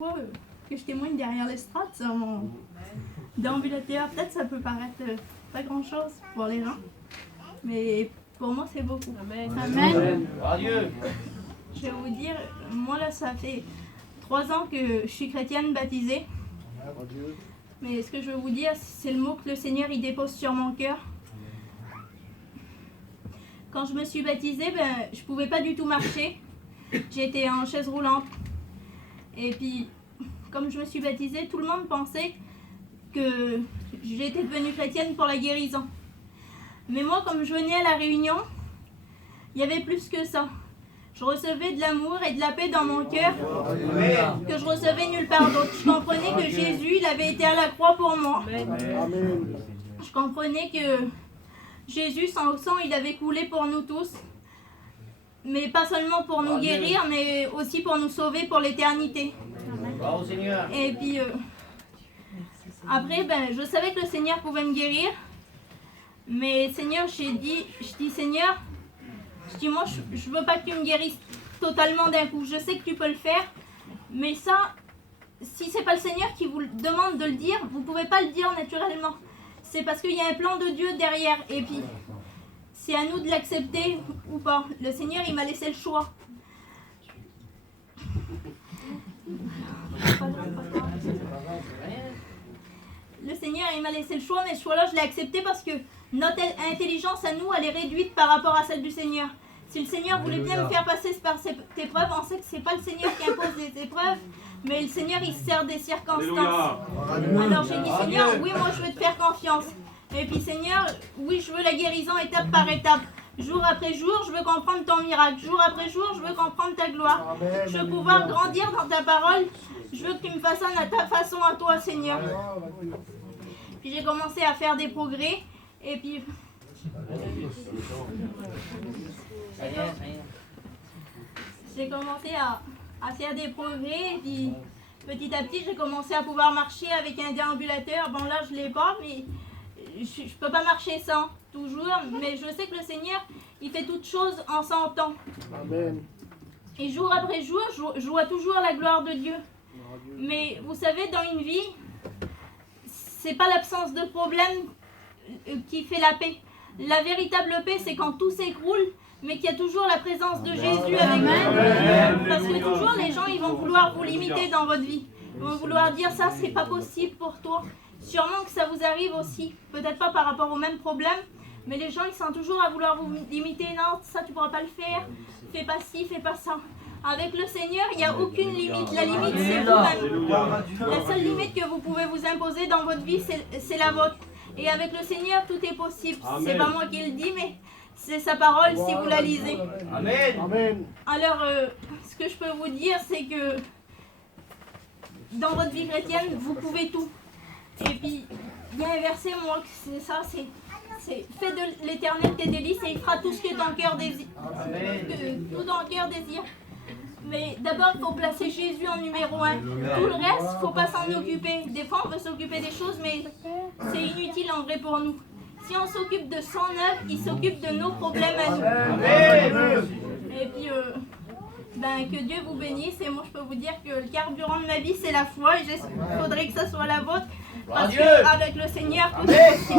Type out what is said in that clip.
Que je témoigne derrière l'estrade sur mon déambulateur. Peut-être ça peut paraître pas grand-chose pour les gens, mais pour moi c'est beaucoup. Amen. Amen. Adieu. Je vais vous dire, moi là ça fait 3 ans que je suis chrétienne baptisée. Mais ce que je veux vous dire, c'est le mot que le Seigneur il dépose sur mon cœur. Quand je me suis baptisée, je pouvais pas du tout marcher. J'étais en chaise roulante. Et puis, comme je me suis baptisée, tout le monde pensait que j'étais devenue chrétienne pour la guérison. Mais moi, comme je venais à la réunion, il y avait plus que ça. Je recevais de l'amour et de la paix dans mon cœur que je recevais nulle part d'autre. Je comprenais que Jésus, il avait été à la croix pour moi. Je comprenais que Jésus, son sang, il avait coulé pour nous tous. Mais pas seulement pour nous guérir, mais aussi pour nous sauver pour l'éternité. Et puis, après, je savais que le Seigneur pouvait me guérir. Mais Seigneur, je dis Seigneur, moi, je veux pas que tu me guérisses totalement d'un coup. Je sais que tu peux le faire, mais ça, si c'est pas le Seigneur qui vous demande de le dire, vous pouvez pas le dire naturellement. C'est parce qu'il y a un plan de Dieu derrière. Et puis, c'est à nous de l'accepter ou pas. Le Seigneur, il m'a laissé le choix. Le Seigneur, il m'a laissé le choix, mais ce choix-là, je l'ai accepté parce que notre intelligence à nous, elle est réduite par rapport à celle du Seigneur. Si le Seigneur voulait bien me faire passer par cette épreuve, on sait que c'est pas le Seigneur qui impose les épreuves, mais le Seigneur, il se sert des circonstances. Alors j'ai dit, Seigneur, oui, moi je veux te faire confiance. Et puis Seigneur, oui, je veux la guérison étape par étape. Jour après jour, je veux comprendre ton miracle. Jour après jour, je veux comprendre ta gloire. Je veux pouvoir grandir dans ta parole. Je veux que tu me façonnes à ta façon, à toi, Seigneur. Puis j'ai commencé à faire des progrès. Et puis... j'ai commencé à faire des progrès. Et puis petit à petit, j'ai commencé à pouvoir marcher avec un déambulateur. Bon, là, je ne l'ai pas, mais... je ne peux pas marcher sans, toujours, mais je sais que le Seigneur, il fait toutes choses en son temps. Amen. Et jour après jour, je vois toujours la gloire de Dieu. Mais vous savez, dans une vie, c'est pas l'absence de problème qui fait la paix. La véritable paix, c'est quand tout s'écroule, mais qu'il y a toujours la présence de Jésus avec nous. Parce que toujours, les gens, ils vont vouloir vous limiter dans votre vie. Ils vont vouloir dire ça, c'est pas possible pour toi. Sûrement que ça vous arrive aussi, peut-être pas par rapport au même problème, mais les gens ils sont toujours à vouloir vous limiter. Non, ça tu pourras pas le faire, fais pas ci, fais pas ça. Avec le Seigneur, il n'y a aucune limite. La limite, c'est vous-même. La seule limite que vous pouvez vous imposer dans votre vie, c'est la vôtre. Et avec le Seigneur, tout est possible. C'est pas moi qui le dis, mais c'est sa parole si vous la lisez. Amen. Alors, ce que je peux vous dire, c'est que dans votre vie chrétienne, vous pouvez tout. Et puis, il y a un verset, moi, c'est ça, c'est fais de l'Éternel tes délices et il fera tout ce que ton cœur désire. Tout ton cœur désire. Mais d'abord, il faut placer Jésus en numéro 1. Tout le reste, il ne faut pas s'en occuper. Des fois, on veut s'occuper des choses, mais c'est inutile en vrai pour nous. Si on s'occupe de son œuvre, il s'occupe de nos problèmes à nous. Et puis, que Dieu vous bénisse. Et moi, je peux vous dire que le carburant de ma vie, c'est la foi. Et il faudrait que ça soit la vôtre. Parce qu'avec le Seigneur, tout est possible.